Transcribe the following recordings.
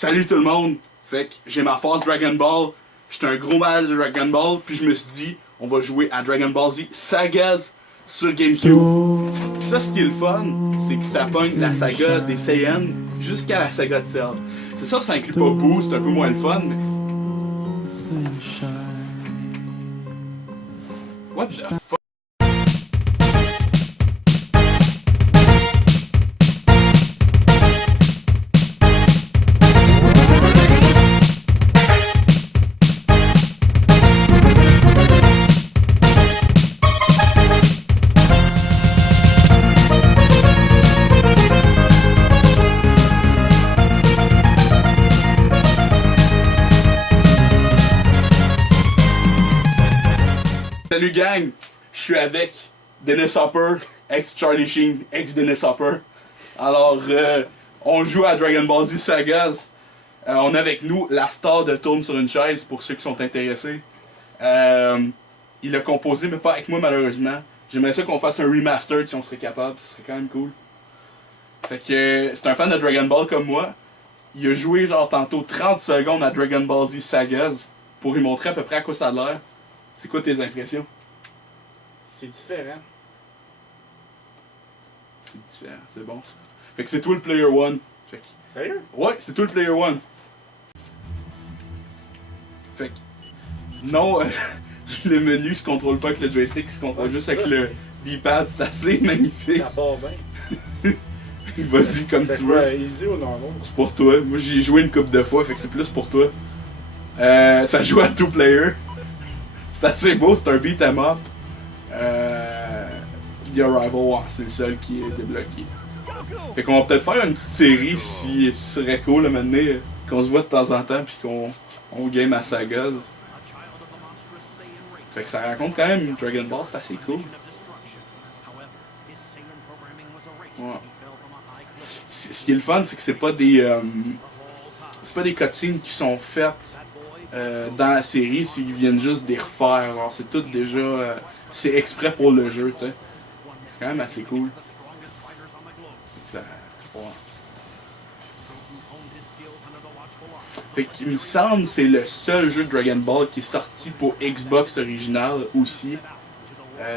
Salut tout le monde! Fait que j'ai ma force Dragon Ball, j'étais un gros malade de Dragon Ball, puis je me suis dit, on va jouer à Dragon Ball Z Sagas sur GameCube. Pis ça, ce qui est le fun, c'est que ça pogne la saga des Saiyans jusqu'à la saga de Cell. C'est ça, ça inclut pas Boo, c'est un peu moins le fun, mais... What the fuck? Salut gang, je suis avec Dennis Hopper, ex-Charlie Sheen, ex-Dennis Hopper. Alors, on joue à Dragon Ball Z Sagas. On a avec nous la star de Tourne sur une chaise, pour ceux qui sont intéressés. Il a composé, mais pas avec moi malheureusement. J'aimerais ça qu'on fasse un remaster si on serait capable, ce serait quand même cool. Fait que c'est un fan de Dragon Ball comme moi. Il a joué genre tantôt 30 secondes à Dragon Ball Z Sagas pour lui montrer à peu près à quoi ça a l'air. C'est quoi tes impressions? C'est différent. C'est différent, c'est bon ça. Fait que c'est toi le player one. Fait que... Sérieux? Ouais, c'est toi le player one. Fait que... Non, le menu se contrôle pas avec le joystick, il se contrôle juste avec le D-pad, c'est assez magnifique. Ça part bien. Vas-y comme tu veux. Easy ou normal? C'est pour toi. Moi j'ai joué une couple de fois, fait que c'est plus pour toi. Ça joue à two player. C'est assez beau, c'est un beat 'em up. The Arrival, ouais, c'est le seul qui est débloqué. Fait qu'on va peut-être faire une petite série si ce serait cool à maintenant qu'on se voit de temps en temps puis qu'on game à Sagas. Fait que ça raconte quand même Dragon Ball, c'est assez cool. Ouais. Ce qui est le fun, c'est que c'est pas des cutscenes qui sont faites dans la série, s'ils viennent juste des refaire. Alors c'est tout déjà... c'est exprès pour le jeu, tu sais. C'est quand même assez cool. Ouais. Fait qu'il me semble que c'est le seul jeu de Dragon Ball qui est sorti pour Xbox original aussi.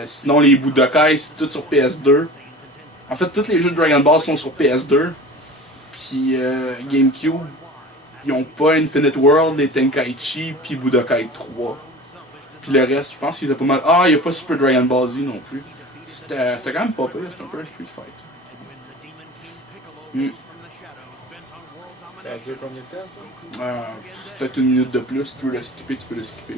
Sinon les Budokai c'est tout sur PS2. En fait tous les jeux de Dragon Ball sont sur PS2. Puis GameCube. Ils ont pas Infinite World, les Tenkaichi, puis Budokai 3. Puis le reste, je pense qu'ils étaient pas mal. Ah, il n'y a pas Super Dragon Ball Z non plus. C'était quand même pas pire, c'était un peu un Street Fight. Ça dure combien de temps ça? Peut-être une minute de plus, si tu veux le skipper, tu peux le skipper.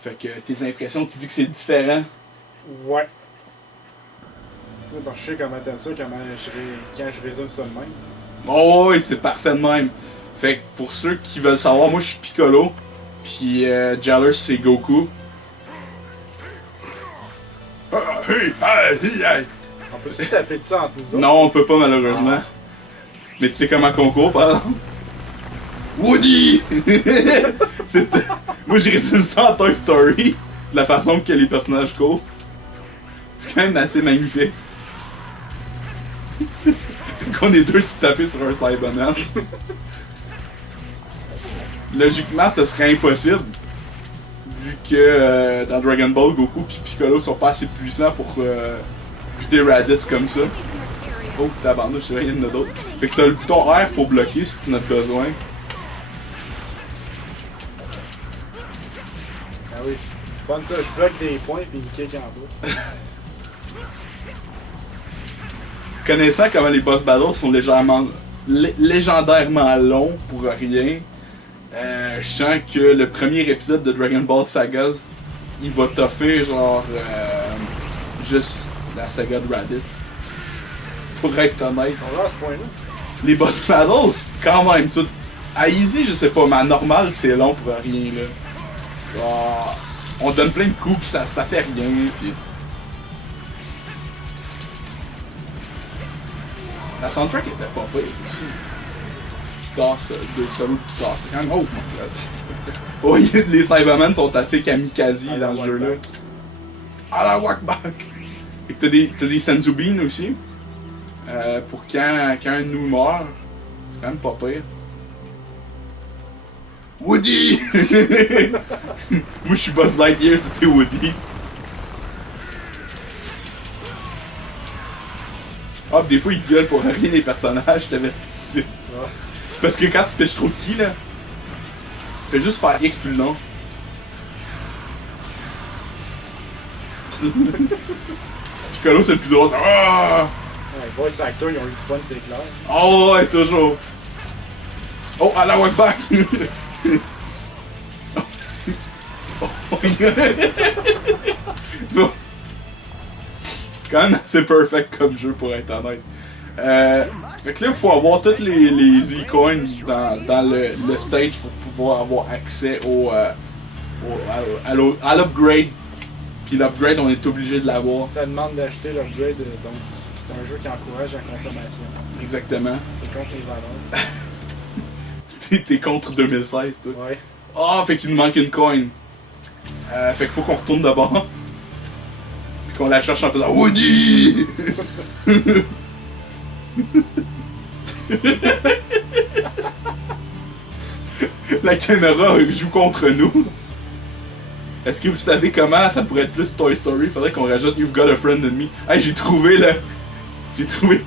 Fait que tes impressions, tu dis que c'est différent. Ouais. Tu sais, je sais comment t'aimes ça, quand je résume ça de même. Oh oui, c'est parfait de même. Fait que pour ceux qui veulent savoir, moi je suis Piccolo, puis Jallers c'est Goku. On peut aussi taper de ça entre nous autres? Non, on peut pas malheureusement. Mais tu sais comment qu'on court par exemple? Woody! Moi je résume ça en Toy Story, de la façon que les personnages courent. C'est quand même assez magnifique. Qu'on est deux se taper sur un Cyberman. Logiquement, ce serait impossible. Vu que dans Dragon Ball, Goku et Piccolo sont pas assez puissants pour buter Raditz comme ça. Oh, tabarnouche, c'est rien de d'autre. Fait que t'as le bouton R pour bloquer si tu en as besoin. Ah oui. Comme ça, je bloque des points puis il kick en bas. Connaissant comment les boss battles sont légendairement longs pour rien, je sens que le premier épisode de Dragon Ball Sagas, il va toffer genre juste la saga de Raditz. Pour être honnête. Ils sont là à ce point-là. Les boss battles, quand même, tout. À easy, je sais pas, mais à normal, c'est long pour rien là. Genre, on donne plein de coups pis ça fait rien pis... La soundtrack était pas pire aussi. Qui tasse, deux solos qui tassent. C'était quand même... Oh my god. Oh, les Cybermen sont assez kamikaze dans ce jeu-là. À la walk back! Et t'as des Senzu Bean aussi. pour quand un de nous meurt. C'est quand même pas pire. Woody! Moi je suis Buzz Lightyear, tu t'es Woody. Ah, des fois ils gueulent pour rien les personnages, je t'avais dit tout de suite. Ouais. Parce que quand tu pêches trop de ki là, fais juste faire X tout le long. Piccolo c'est le plus drôle. Ah! Ouais, les voice actors, ils ont eu du fun, c'est clair. Oh ouais, toujours. Oh, Allah Akbar! Bon. C'est quand même assez perfect comme jeu pour être honnête. Fait que là, il faut avoir toutes les e-coins dans le stage pour pouvoir avoir accès à l'upgrade. Puis l'upgrade, on est obligé de l'avoir. Ça demande d'acheter l'upgrade, donc c'est un jeu qui encourage la consommation. Exactement. C'est contre les valeurs. T'es contre 2016, toi. Ouais. Ah, fait qu'il nous manque une coin. Fait qu'il faut qu'on retourne d'abord. Puis qu'on la cherche en faisant Woody! La caméra joue contre nous. Est-ce que vous savez comment ça pourrait être plus Toy Story? Faudrait qu'on rajoute You've Got a Friend in Me. Hey, j'ai trouvé là. J'ai trouvé.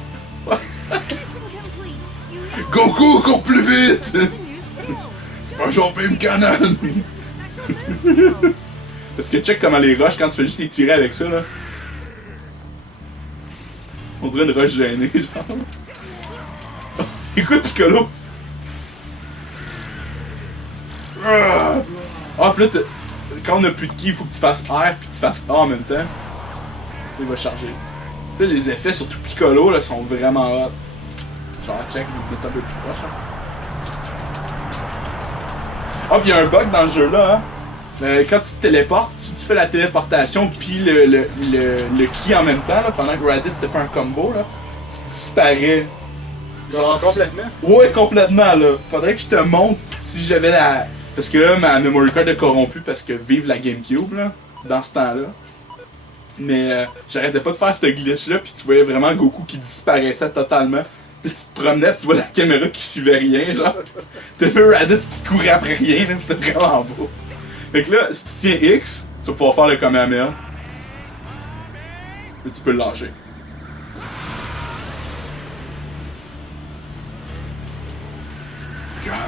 Goku, cours plus vite! C'est pas genre Beam Cannon! Parce que check comment les rushs, quand tu fais juste les tirer avec ça là. On dirait une rush gênée, genre. Écoute Piccolo! Ah, pis là, quand on a plus de ki, il faut que tu fasses R puis tu fasses A en même temps. Il va charger. Là, les effets, surtout Piccolo, là, sont vraiment hot. Genre, check, je vais mettre un peu plus proche. Hein. Ah, pis y'a un bug dans le jeu là, hein. Quand tu te téléportes, si tu fais la téléportation pis le ki en même temps, là, pendant que Raditz te fait un combo, là, tu disparais. Genre complètement? Ouais, complètement, là. Faudrait que je te montre si j'avais la... Parce que là, ma memory card est corrompue parce que vive la GameCube, là, dans ce temps-là. Mais j'arrêtais pas de faire ce glitch-là, pis tu voyais vraiment Goku qui disparaissait totalement. Pis tu te promenais, pis tu vois la caméra qui suivait rien, genre. T'as vu Raditz qui courait après rien, là, c'était vraiment beau. Fait que là, si tu tiens X, tu vas pouvoir faire le Kamehameha. Et tu peux le lâcher. Ganon!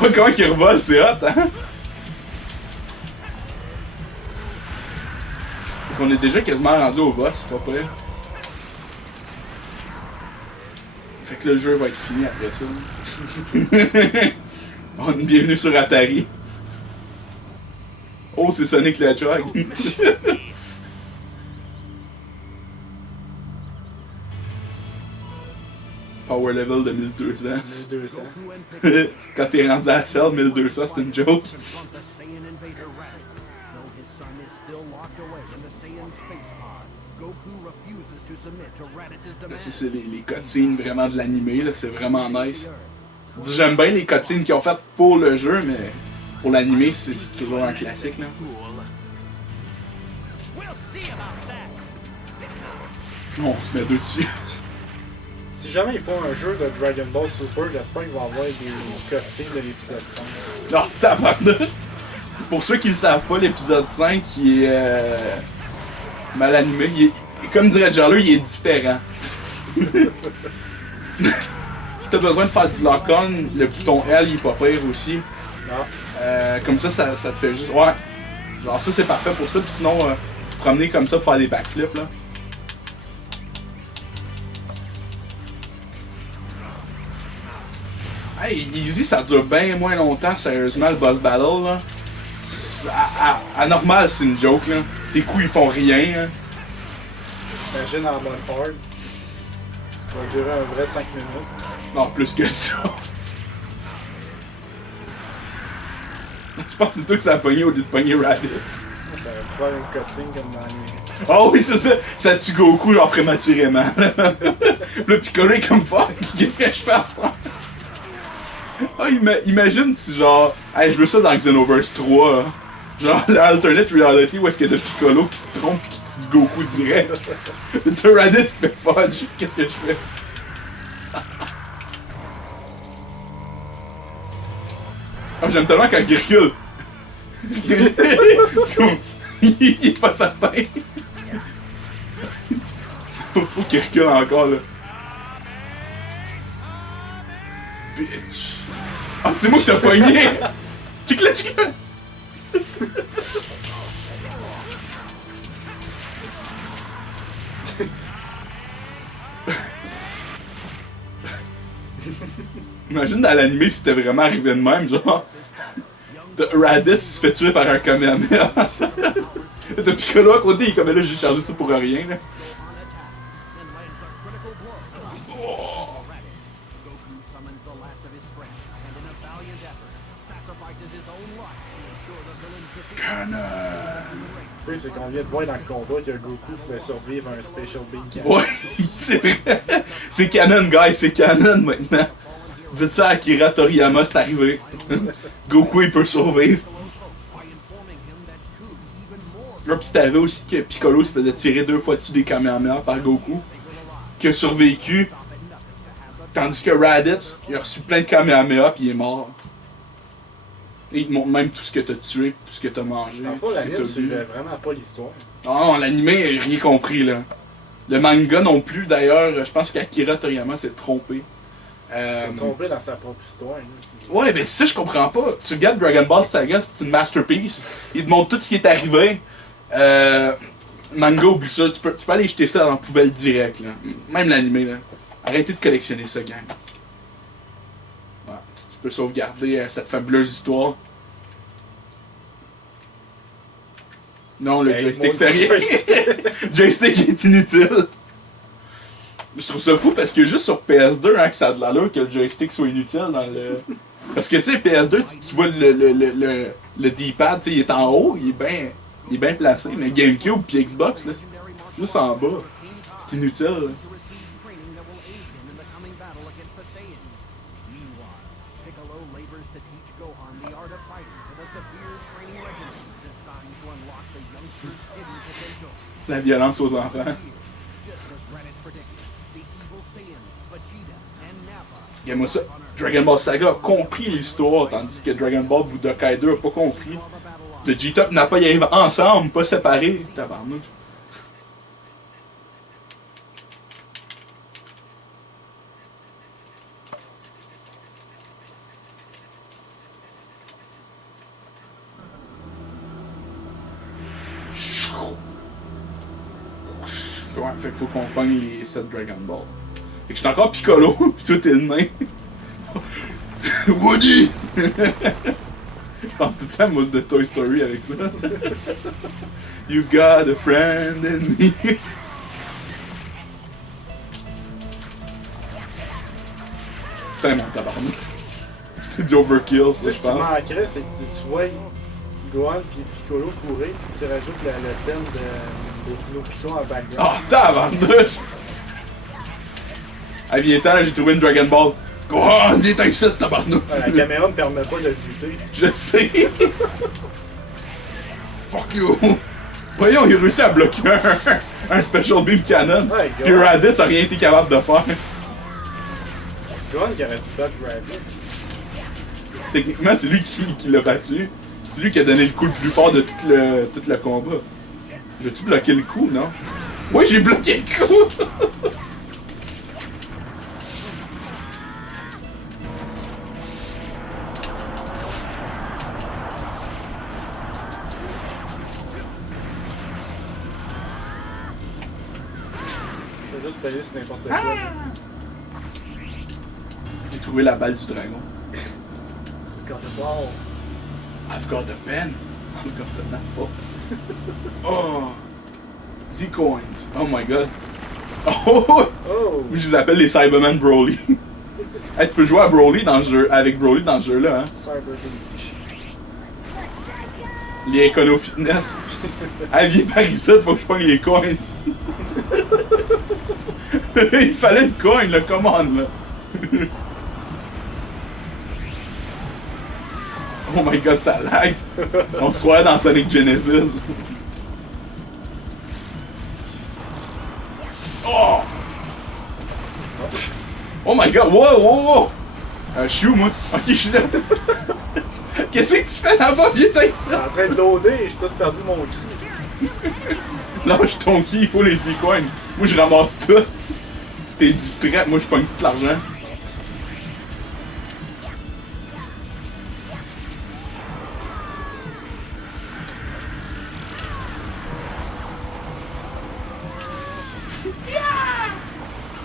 Oh, comment qu'il revole, c'est hot, hein? Donc on est déjà quasiment rendu au boss, c'est pas prêt. Fait que là, le jeu va être fini après ça. On est bienvenue sur Atari. Oh, c'est Sonic le Hedgehog. Power level de 1200. 1200. Quand t'es rendu à la selle, 1200, c'est une joke. Là, ça, c'est les cutscenes vraiment de l'animé, là, c'est vraiment nice. J'aime bien les cutscenes qu'ils ont faites pour le jeu, mais pour l'animé, c'est toujours un classique, là. On se met deux dessus. Si jamais ils font un jeu de Dragon Ball Super, j'espère qu'il va y avoir des cutscenes de l'épisode 5. Non, tabarnak! Pour ceux qui ne le savent pas, l'épisode 5 il est mal animé. Comme dirait Jolly, il est différent. Si t'as besoin de faire du lock-on, le bouton L il est pas pire aussi. Non. Comme ça te fait juste. Ouais. Genre ça c'est parfait pour ça, puis sinon promener comme ça pour faire des backflips là. Hey, Easy ça dure bien moins longtemps, sérieusement le boss battle là. À normal c'est une joke là. Tes coups ils font rien. Hein. Imagine en mode hard. Ça va durer un vrai 5 minutes. Non, plus que ça. Je pense que c'est toi que ça a pogné au lieu de pogner Raditz. Ça va faire une cutscene comme dans les Oh oui, c'est ça. Ça tue Goku, genre prématurément. Le Piccolo est comme fuck. Qu'est-ce que je fais à ce temps? Oh, imagine si genre. Hey, je veux ça dans Xenoverse 3. Hein. Genre l'alternate reality où est-ce que t'as Piccolo qui se trompe et qui tue Goku direct. T'as Raditz qui fait fudge. Qu'est-ce que je fais? Oh, j'aime tellement quand il recule. Il est pas certain. Faut qu'il recule encore là. Bitch. Ah, c'est moi qui t'as pogné! Check-le, check-le! Imagine dans l'animé si c'était vraiment arrivé de même, genre. Raditz se fait tuer par un Kamehameha. T'as Piccolo à côté, il est comme là, j'ai chargé ça pour rien, là. Oui, c'est qu'on vient de voir dans le combat que Goku pouvait survivre à un Special Beam Cannon. Ouais, c'est vrai. C'est canon, guys, c'est canon maintenant. Dites ça à Akira Toriyama, c'est arrivé. Goku, il peut survivre. Là, pis c'était arrivé aussi que Piccolo se faisait tirer 2 fois dessus des Kamehameha par Goku, qui a survécu. Tandis que Raditz, il a reçu plein de Kamehameha pis il est mort. Et il te montre même tout ce que t'as tué, tout ce que t'as mangé. En fait, l'anime suivait vraiment pas l'histoire. Non, l'animé, j'ai rien compris là. Le manga non plus, d'ailleurs, je pense qu'Akira Toriyama s'est trompé. s'est trompé dans sa propre histoire. Là, ouais, mais ça, je comprends pas. Tu regardes Dragon Ball Saga, c'est une masterpiece. Il te montre tout ce qui est arrivé. Manga, oublie ça. Tu peux aller jeter ça dans la poubelle direct. Là. Même l'animé. Là. Arrêtez de collectionner ça, gang. Ouais, tu peux sauvegarder cette fabuleuse histoire. Non, le joystick fait rien. Joystick est inutile. Je trouve ça fou parce que juste sur PS2, hein, que ça a de l'allure que le joystick soit inutile dans le. Parce que tu sais, PS2, tu vois le D-pad, il est en haut, il est bien placé. Mais GameCube puis Xbox, là, juste en bas. C'est inutile. Là. La violence aux enfants. Regarde-moi ça. Dragon Ball Saga a compris l'histoire, tandis que Dragon Ball Budokai 2 a pas compris. Le G-Top n'a pas y arrivé ensemble, pas séparés. Tabarnouche. Ouais, fait qu'il faut qu'on pogne les 7 Dragon Ball. Fait que j'étais encore Piccolo, pis tout est le main. Woody! Je pense tout le temps moi de Toy Story avec ça. You've got a friend in me. Putain, mon tabarnak. C'est du overkill, ça, je ce qui pense. manquerait, c'est que tu vois Gohan puis Piccolo courir, puis tu rajoutes le thème de Kino Piccolo en background. Oh, tabarnouche! Ah, viens temps, j'ai trouvé une Dragon Ball. Gohan, viens t'en ici, tabarnouche! La caméra me permet pas de le buter. Je sais! Fuck you! Voyons, il a réussi à bloquer un Special Beam Cannon. Ouais, Puis Raditz a rien été capable de faire. Gohan qui aurait dû battre Raditz. Techniquement, c'est lui qui l'a battu. C'est lui qui a donné le coup le plus fort de tout le combat. Veux-tu bloquer le coup, non? Oui, j'ai bloqué le coup! Je vais juste payer sur n'importe quoi. J'ai trouvé la balle du dragon. Wow. I've got the pen. I've got the knife. Oh! Z-Coins. Oh my god. Oh! Oh! Je les appelle les Cyberman Broly. Hey, tu peux jouer à Broly dans le jeu, avec Broly dans ce jeu-là, hein? Cyber Beach. Les Econo Fitness. Elle vient par ici, faut que je pogne les coins. Il fallait une coin, là, commande, là. Oh my god, ça lag. On se croirait dans Sonic Genesis. Oh! Oh my god, wow, wow, wow! Je suis où, moi? Ok, je suis là. Qu'est-ce que tu fais là-bas? Viens avec Je suis ça! en train de loader et j'ai tout perdu mon ki. Lâche ton ki, il faut les coins. Moi, je ramasse tout. T'es distrait, moi, je pogne tout l'argent.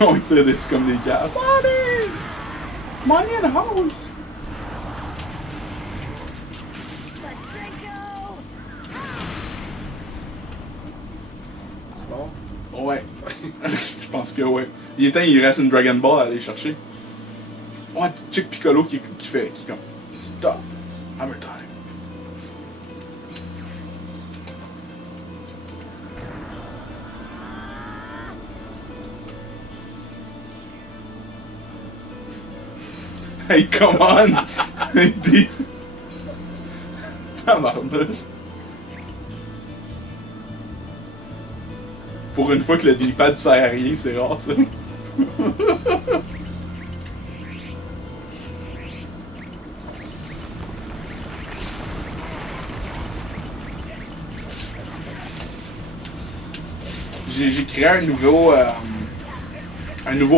On tire dessus comme des caves. Money! Money in the house! C'est bon? Ouais. Je pense que ouais. Il est temps, il reste une Dragon Ball à aller chercher. Ouais, check Piccolo qui est comme Stop! Hammer time! Hey, come on! Des... Tabarnouche. Pour une fois que le D-pad sert à rien, c'est rare ça. J'ai créé un nouveau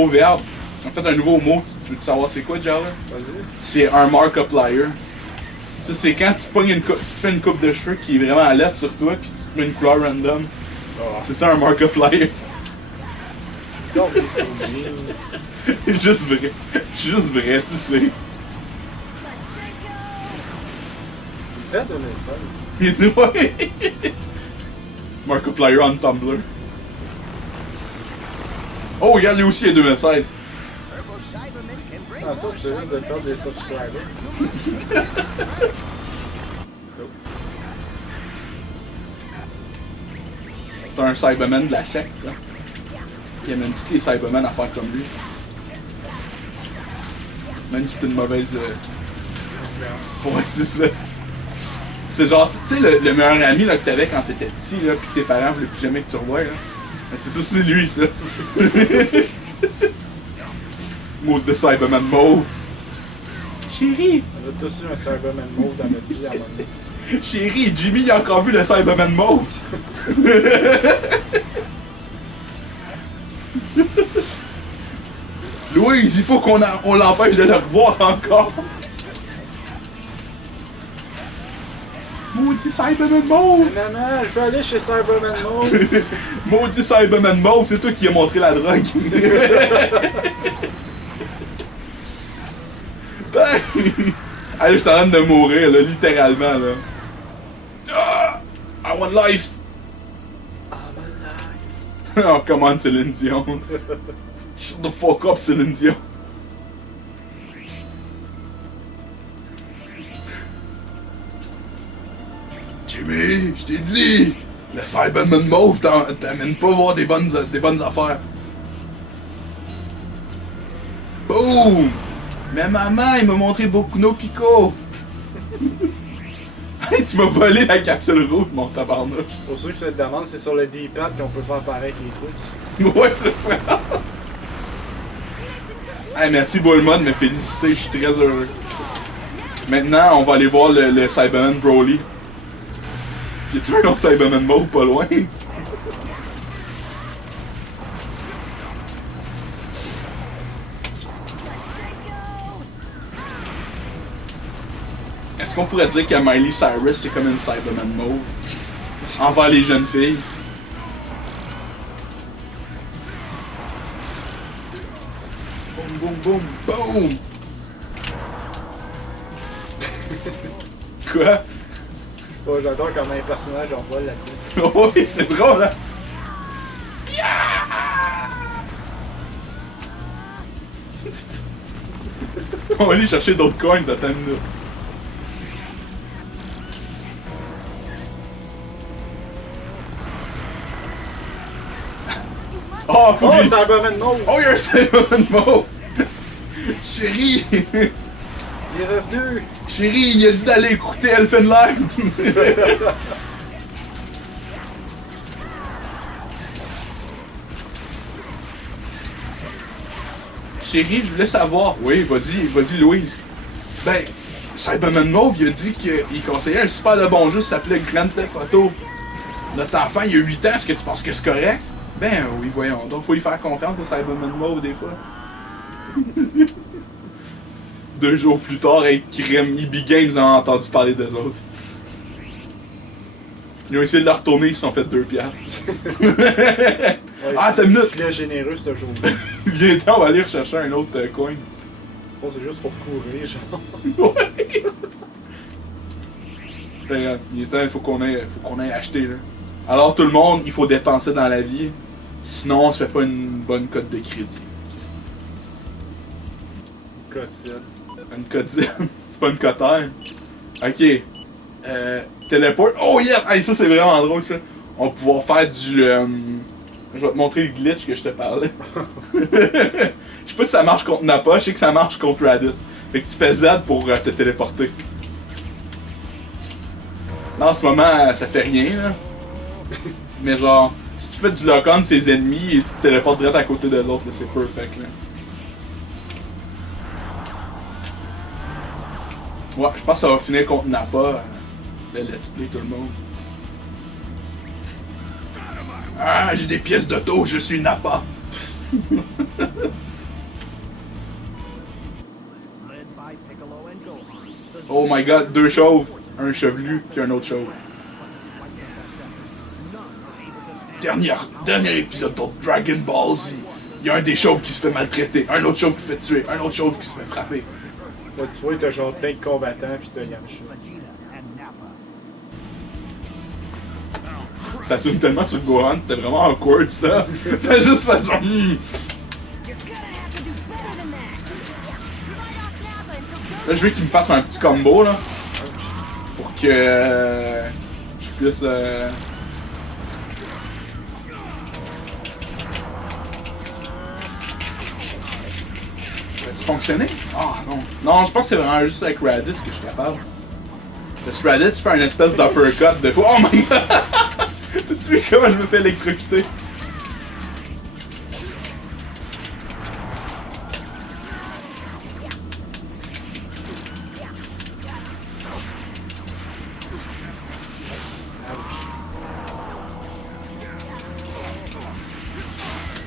verbe. En fait, un nouveau mot. Tu veux savoir c'est quoi déjà là? Vas-y. C'est un markup liar. Ça, c'est quand tu pognes tu te fais une coupe de cheveux qui est vraiment à l'aide sur toi, puis tu te mets une couleur random. Oh. C'est ça un markup liar. Donc, c'est bien. C'est juste vrai. C'est juste vrai, tu sais. Très 2016. Ouais. Markup liar on Tumblr. Oh, regarde, lui aussi, il est 2016. Ah, ça, tu risques de perdre des subscribers. C'est un Cyberman de la secte, ça. Il amène tous les Cybermen à faire comme lui. Même si c'est une mauvaise... Ouais, c'est ça. C'est genre, tu sais, le meilleur ami là, que t'avais quand t'étais petit, là, pis que tes parents voulaient plus jamais que tu revoies, là. Ben, c'est ça, c'est lui, ça. Mode de Cyberman mauve. Chérie! On a tous eu un Cyberman mauve dans notre vie à un moment donné. Chérie, Jimmy, il a encore vu le Cyberman mauve. Louise, il faut qu'on l'empêche de le revoir encore. Maudit Cyberman mauve. Hey, maman, je vais aller chez Cyberman mauve. Maudit Cyberman mauve, c'est toi qui as montré la drogue. Allez, je suis en train de mourir, là, littéralement, là. Ah! I want life! I'm alive. Oh, come on, Céline Dion. Shut the fuck up, Céline Dion. Jimmy, je t'ai dit! Le Cyberman mauve t'amène pas voir des bonnes affaires. Boom! Mais maman, il m'a montré Boku no Pico! Hey, tu m'as volé la capsule rouge, mon tabarnak! Pour ceux qui se demandent, c'est sur le D-pad qu'on peut faire paraître les trucs. Ouais, c'est ça! Hey, merci Bullmon, mais félicité, je suis très heureux. Maintenant, on va aller voir le Cyberman Broly. Y'a-tu un autre Cyberman mauve pas loin? Est-ce qu'on pourrait dire que Miley Cyrus c'est comme une Cyberman mauve envers les jeunes filles? Boum boum boum boum! Quoi? Oh, j'adore comment un personnage envole la coupe. Oui, c'est drôle, hein? On va aller chercher d'autres coins, attends une minute. Oh, faut que Oh, j'ai... Cyberman Mauve! Oh, il y a un Cyberman Mauve! Chérie! Il est revenu! Chérie, il a dit d'aller écouter Elfen Live! Chérie, je voulais savoir. Oui, vas-y, Louise. Ben, Cyberman Mauve, il a dit qu'il conseillait un super de bon jeu qui s'appelait Grand Theft Auto. Notre enfant, il a 8 ans, est-ce que tu penses que c'est correct? Ben oui, voyons donc, faut y faire confiance à Cyberman Mauve des fois. 2 jours plus tard, avec Crème EB Games, ont entendu parler d'eux autres. Ils ont essayé de leur retourner, ils se sont fait 2 piastres. Ouais, Ah, t'as une minute! Il est généreux ce jour-là. Viens, on va aller rechercher un autre coin. Je pense que c'est juste pour courir, genre. Ouais! Regarde, il est temps, il faut qu'on ait acheté, là. Alors, tout le monde, il faut dépenser dans la vie. Sinon, on se fait pas une bonne cote de crédit. Cotine. Une cotine. C'est pas une cotère. Ok. Téléport. Oh yeah! Hey, ça, c'est vraiment drôle, ça. On va pouvoir faire du... Je vais te montrer le glitch que je te parlais. Je sais pas si ça marche contre Nappa, je sais que ça marche contre Raditz. Fait que tu fais Z pour te téléporter. Là, en ce moment, ça fait rien, là. Mais genre, si tu fais du lock-on de ses ennemis et tu te téléportes direct à côté de l'autre, c'est perfect, là. Ouais, je pense que ça va finir contre Nappa, le let's play tout le monde. Ah, j'ai des pièces d'auto, je suis Nappa. Oh my god, 2 chauves, un chevelu puis un autre chauve. Dernier épisode de Dragon Ball Z. Il y a un des chauves qui se fait maltraiter, un autre chauve qui se fait tuer, un autre chauve qui se fait frapper. Ouais, tu vois, t'as genre plein de combattants pis t'as Yamcha. Ça sonne tellement sur Gohan, c'était vraiment awkward ça. Ça a juste fait genre. Là, je veux qu'il me fasse un petit combo là. Pour que je puisse. Va-tu fonctionner? Ah non. Non, je pense que c'est vraiment juste avec Raditz que je suis capable. Parce que Raditz fait une espèce d'uppercut de fois. Oh my god! T'as-tu vu comment je me fais électrocuter?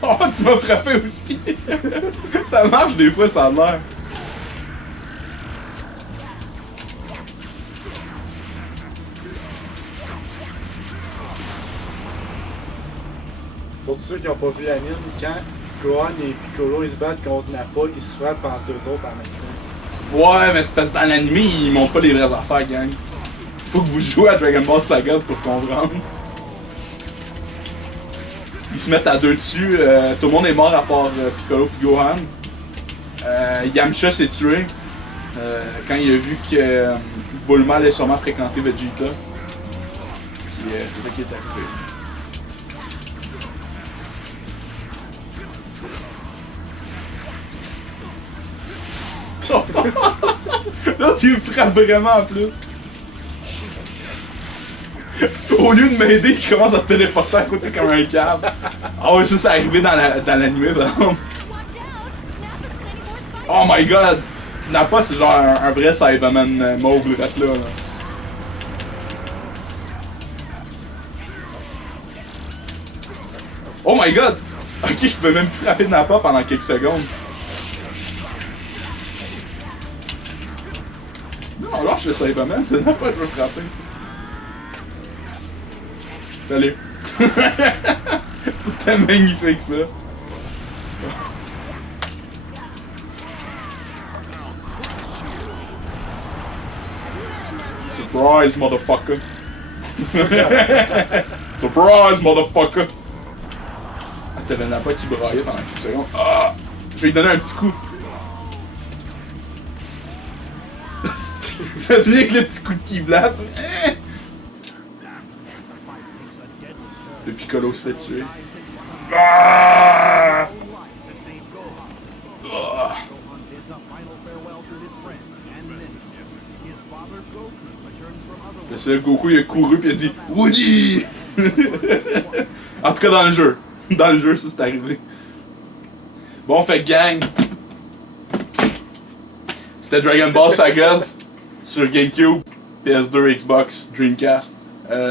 Oh, tu m'as frappé aussi! Ça marche des fois, ça a l'air. Pour tous ceux qui n'ont pas vu l'anime, quand Gohan et Piccolo ils se battent contre Nappa, ils se frappent entre eux autres en même temps. Ouais, mais c'est parce que dans l'anime, ils montrent pas les vraies affaires, gang. Faut que vous jouez à Dragon Ball Saga pour comprendre. Ils se mettent à 2 dessus, tout le monde est mort à part Piccolo et Gohan. Yamcha s'est tué quand il a vu que Bulma allait sûrement fréquenter Vegeta. Puis c'est ça qui est arrivé. Là, tu me frappes vraiment en plus. Au lieu de m'aider, il commence à se téléporter à côté comme un câble. Ah ouais, ça c'est arrivé dans l'anime, par exemple. Oh my god! Nappa, c'est genre un vrai Cyberman mauve, là. Oh my god! Ok, je peux même plus frapper Nappa pendant quelques secondes. Non, lâche le Cyberman, c'est Nappa que je veux frapper. Salut! Ça c'était magnifique ça! Surprise, motherfucker! Surprise, motherfucker! Ah, t'avais Nappa qui braillait pendant quelques secondes. Ah! Je vais lui donner un petit coup. Ça vient avec le petit coup de ki blast. Le Piccolo se fait tuer. Ah! Puis c'est là, Goku il a couru pis il a dit Woody! En tout cas dans le jeu. Dans le jeu, ça c'est arrivé. Bon, fait gang. C'était Dragon Ball Sagas sur GameCube, PS2, Xbox, Dreamcast,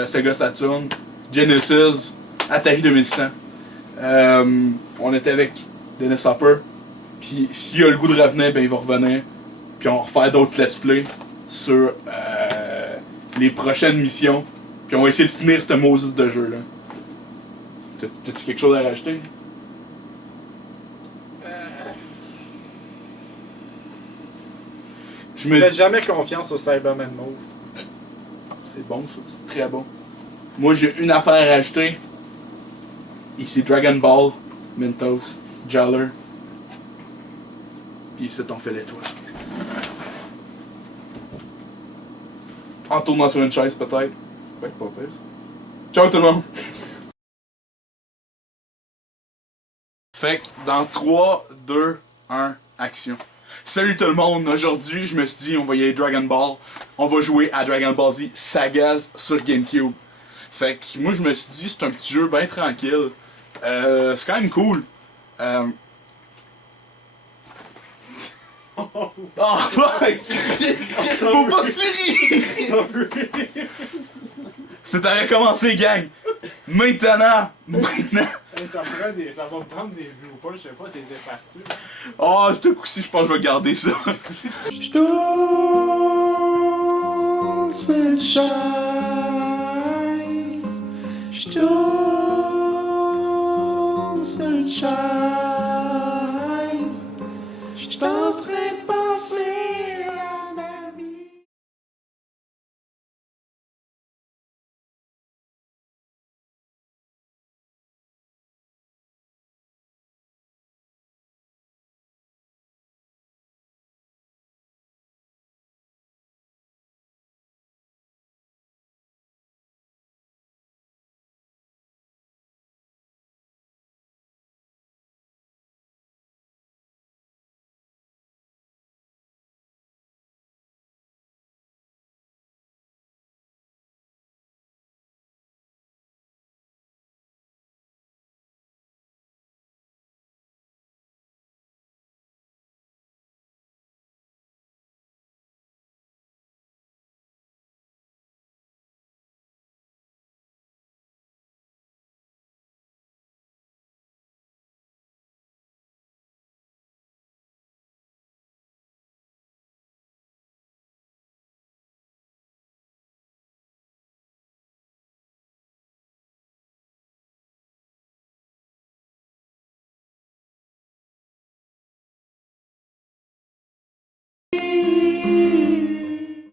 Sega Saturn, Genesis, Atari 2100. On était avec Dennis Hopper. Puis s'il a le goût de revenir, ben il va revenir. Puis on va refaire d'autres let's play sur les prochaines missions. Puis on va essayer de finir ce Moses de jeu là. T'as-tu quelque chose à rajouter? Faites jamais confiance au Cyberman Move. C'est bon ça, c'est très bon. Moi j'ai une affaire à rajouter. Ici Dragon Ball, Mentos, Jowler. Puis ici on fait l'étoile. En tournant sur une chaise peut-être. Ouais, pas pire. Ciao tout le monde! Fait que dans 3, 2, 1, action. Salut tout le monde, aujourd'hui je me suis dit on va y aller Dragon Ball. On va jouer à Dragon Ball Z Sagas sur GameCube. Fait que moi je me suis dit c'est un petit jeu bien tranquille. C'est quand même cool. Oh fuck! Faut pas que tu ris! C'est à recommencer gang! Maintenant! Ça va me prendre des vues ou pas, je sais pas, t'es effaces-tu? Oh, ce coup-ci, je pense que je vais garder ça. Sunshine.